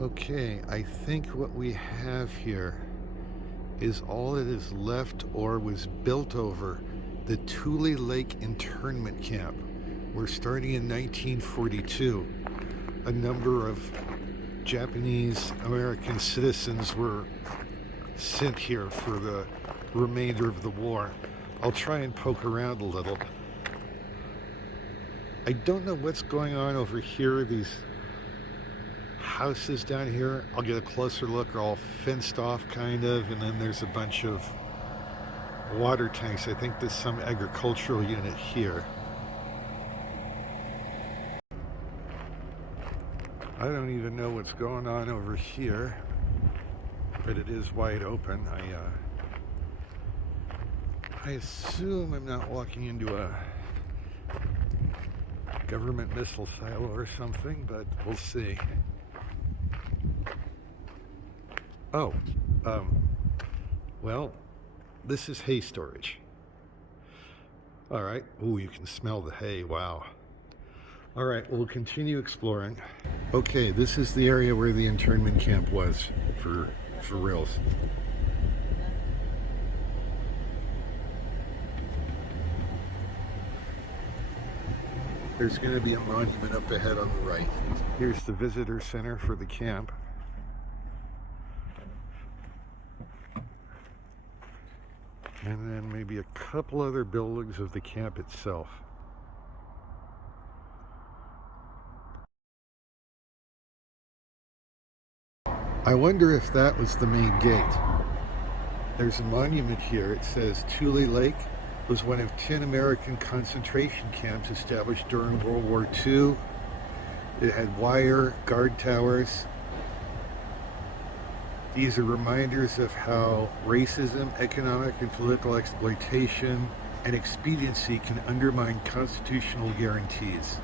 Okay, I think what we have here is all that is left or was built over the Tule Lake internment camp. We're starting in 1942. A number of Japanese American citizens were sent here for the remainder of the war. I'll try and poke around a little. I don't know what's going on over here. These houses down here, I'll get a closer look, are all fenced off kind of, and then there's a bunch of water tanks. I think there's some agricultural unit here. I don't even know what's going on over here, but it is wide open. I assume I'm not walking into a government missile silo or something, but we'll see. Oh, well, this is hay storage. All right. Ooh, you can smell the hay. Wow. All right, we'll continue exploring. Okay, this is the area where the internment camp was, for reals. There's going to be a monument up ahead on the right. Here's the visitor center for the camp. And then maybe a couple other buildings of the camp itself. I wonder if that was the main gate. There's a monument here. It says Tule Lake was one of 10 American concentration camps established during World War II. It had wire guard towers. These are reminders of how racism, economic and political exploitation, and expediency can undermine constitutional guarantees.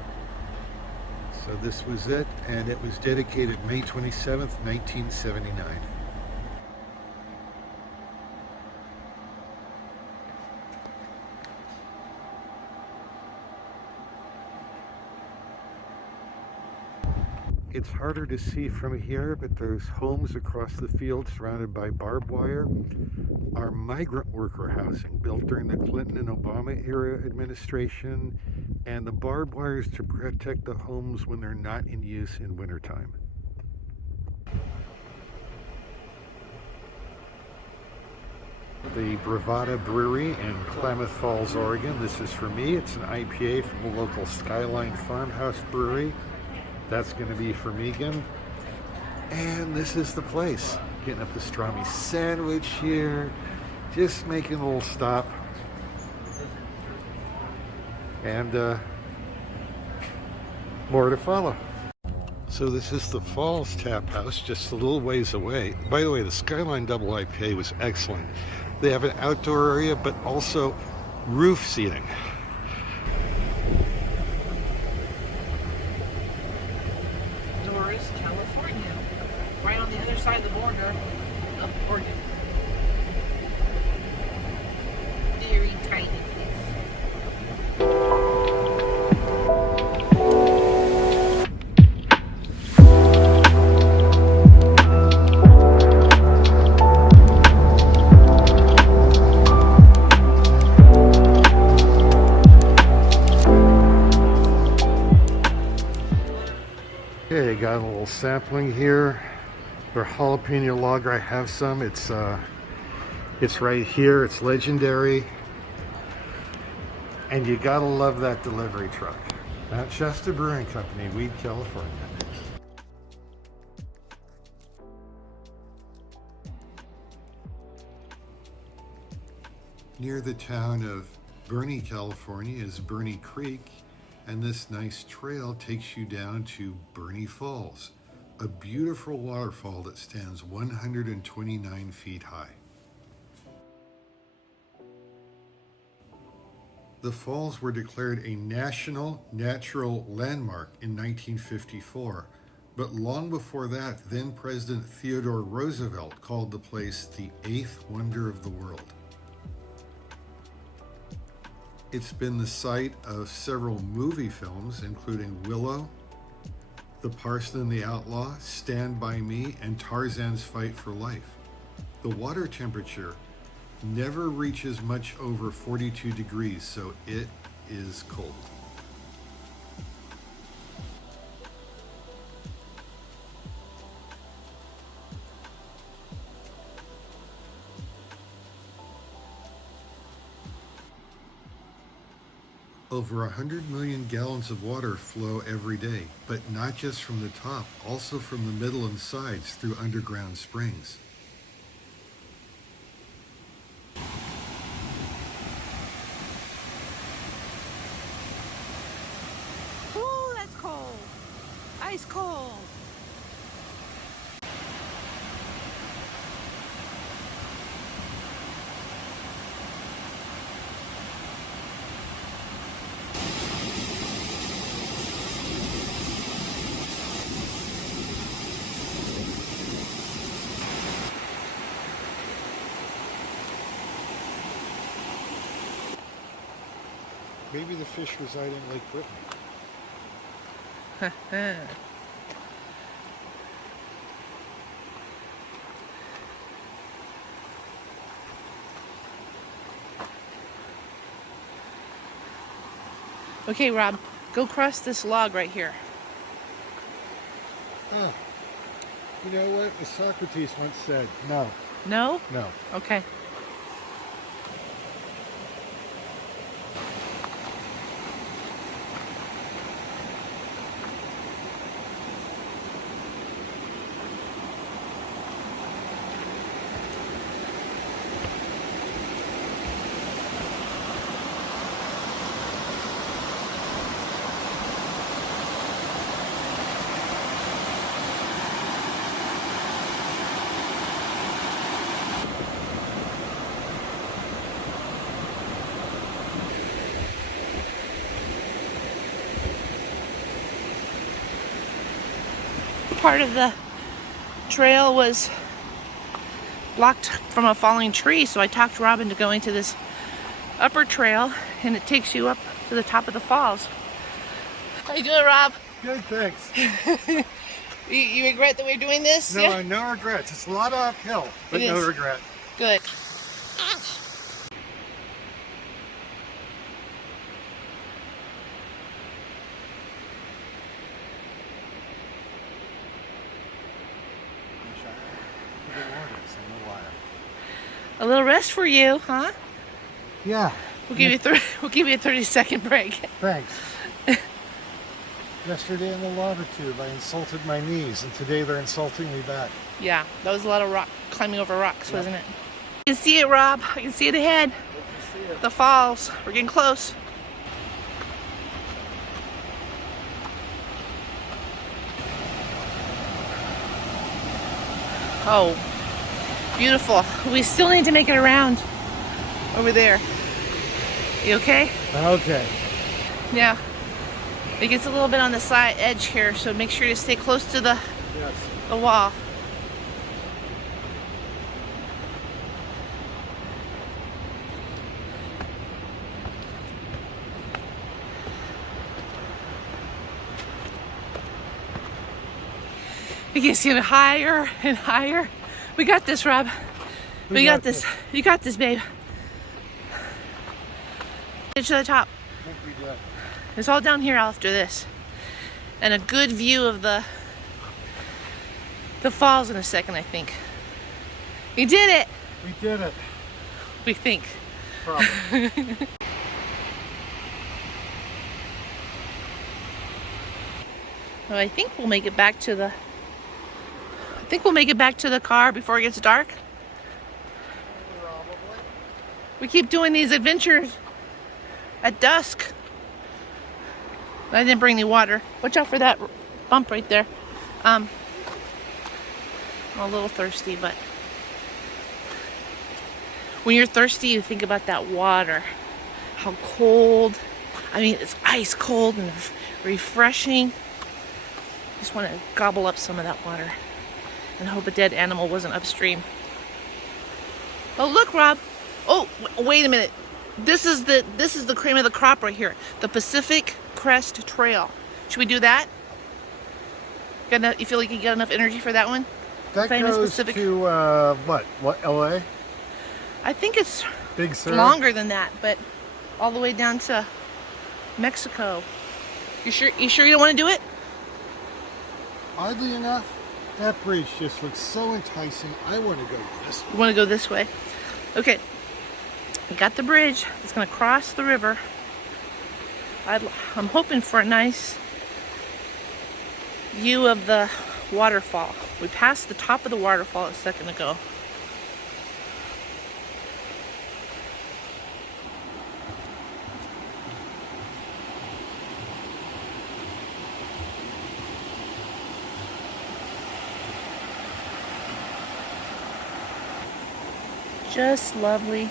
So this was it, and it was dedicated May 27th, 1979. It's harder to see from here, but there's homes across the field surrounded by barbed wire. Our migrant worker housing, built during the Clinton and Obama era administration, and the barbed wires to protect the homes when they're not in use in wintertime. The Bravada Brewery in Klamath Falls, Oregon. This is for me. It's an IPA from the local Skyline Farmhouse Brewery. That's going to be for Megan. And this is the place. Getting a pastrami sandwich here. Just making a little stop. And more to follow. So this is the Falls Tap House, just a little ways away. By the way, the Skyline Double IPA was excellent. They have an outdoor area, but also roof seating. California, right on the other side of the border of Oregon. Very tiny Okay, got a little sampling here. Their jalapeno lager, I have some. It's right here. It's legendary. And you gotta love that delivery truck. Mount Shasta Brewing Company, Weed, California. Near the town of Burney, California is Burney Creek, and this nice trail takes you down to Burney Falls, a beautiful waterfall that stands 129 feet high. The falls were declared a National Natural Landmark in 1954, but long before that, then President Theodore Roosevelt called the place the eighth wonder of the world. It's been the site of several movie films, including Willow, The Parson and the Outlaw, Stand By Me, and Tarzan's Fight for Life. The water temperature never reaches much over 42 degrees, so it is cold. Over 100 million gallons of water flow every day, but not just from the top, also from the middle and sides through underground springs. Ooh, that's cold. Ice cold. Maybe the fish reside in Lake Brittany. Okay, Rob, go cross this log right here. Ah, you know what? As Socrates once said, no, No? no. Okay. Part of the trail was blocked from a falling tree, so I talked Rob into going to this upper trail, and it takes you up to the top of the falls. How you doing, Rob? Good, thanks. You regret that we're doing this? No, Yeah? no regrets. It's a lot of uphill, but It no is. regret. Good. A little rest for you, huh? Yeah, We'll give you we'll give you a 30-second break. thanks. Yesterday in the lava tube, I insulted my knees, and today they're insulting me back. Yeah, that was a lot of rock climbing over rocks, Yep. wasn't it? You can see it, Rob. I can see it ahead. See it. The falls. We're getting close. Oh, beautiful. We still need to make it around over there. You okay? Okay. Yeah. It gets a little bit on the side edge here, so make sure to stay close to the Yes. wall. You can see it higher and higher. We got this, Rob. We got this. You got this, babe. Get to the top. I think we did. It's all down here after this. And a good view of the falls in a second, I think. We did it! We did it. We think. Probably. Well, I think we'll make it back to the car before it gets dark. Probably. We keep doing these adventures at dusk. I didn't bring any water. Watch out for that bump right there. I'm a little thirsty, but when you're thirsty, you think about that water. How cold. I mean, it's ice cold and refreshing. Just want to gobble up some of that water and hope a dead animal wasn't upstream. Oh, look, Rob. Oh, wait a minute. This is the cream of the crop right here. The Pacific Crest Trail. Should we do that? Got enough, you feel like you got enough energy for that one? That Famous goes Pacific. to, what, LA? I think it's Big Sur? longer than that, but all the way down to Mexico. You sure you don't want to do it? Oddly enough, that bridge just looks so enticing. I want to go this way. You want to go this way? Okay. We got the bridge. It's going to cross the river. I'm hoping for a nice view of the waterfall. We passed the top of the waterfall a second ago. Just lovely.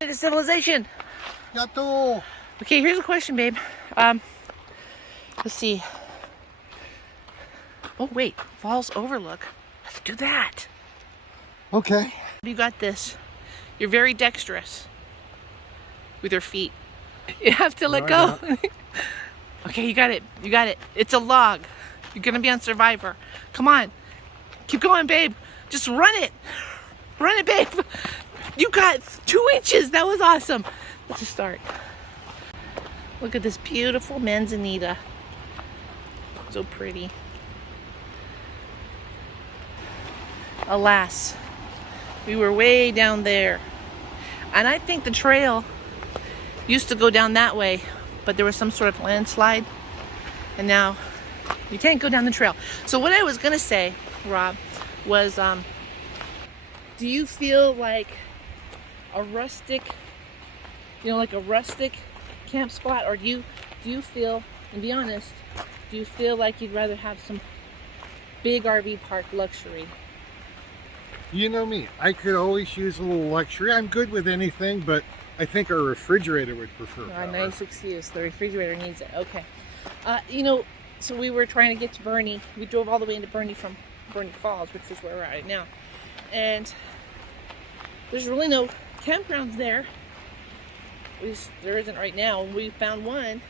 To civilization. Yato! Okay, here's a question, babe. Let's see. Oh wait, falls overlook. Let's do that. Okay. You got this. You're very dexterous with your feet. You have to let go. Okay, you got it. You got it. It's a log. You're gonna be on Survivor. Come on. Keep going, babe. Just run it. Run it, babe. You got 2 inches. That was awesome. Let's just start. Look at this beautiful manzanita. So pretty. Alas, we were way down there. And I think the trail used to go down that way, but there was some sort of landslide. And now you can't go down the trail. So what I was gonna say, Rob, was do you feel like a rustic, like a rustic camp spot, or do you feel, and be honest, do you feel like you'd rather have some big RV park luxury? You know me, I could always use a little luxury. I'm good with anything, but I think our refrigerator would prefer power. Nice excuse. The refrigerator needs it. Okay. So we were trying to get to Burney. We drove all the way into Burney from Burney Falls, which is where we're at right now. And there's really no campgrounds there. At least there isn't right now. We found one,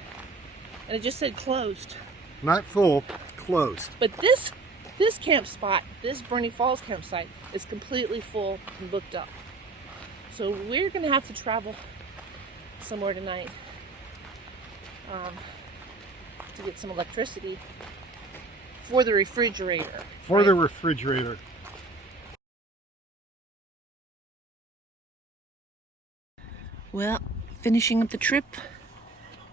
and it just said closed. Not full, closed. But this camp spot, this Burney Falls campsite, is completely full and booked up. So we're gonna have to travel somewhere tonight to get some electricity for the refrigerator. For the refrigerator. Well, finishing up the trip,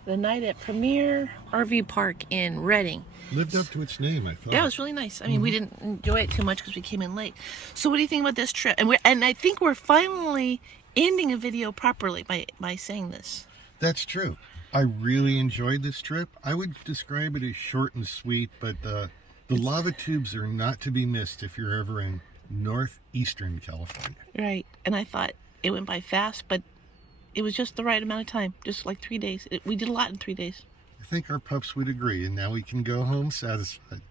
the night at Premier RV Park in Redding. Lived up to its name, I thought. Yeah, it was really nice. I mean, we didn't enjoy it too much because we came in late. So what do you think about this trip? And I think we're finally ending a video properly by saying this. That's true. I really enjoyed this trip. I would describe it as short and sweet, but the lava tubes are not to be missed if you're ever in northeastern California. Right. And I thought it went by fast, but it was just the right amount of time. Just like 3 days. We did a lot in 3 days. I think our pups would agree, and now we can go home satisfied.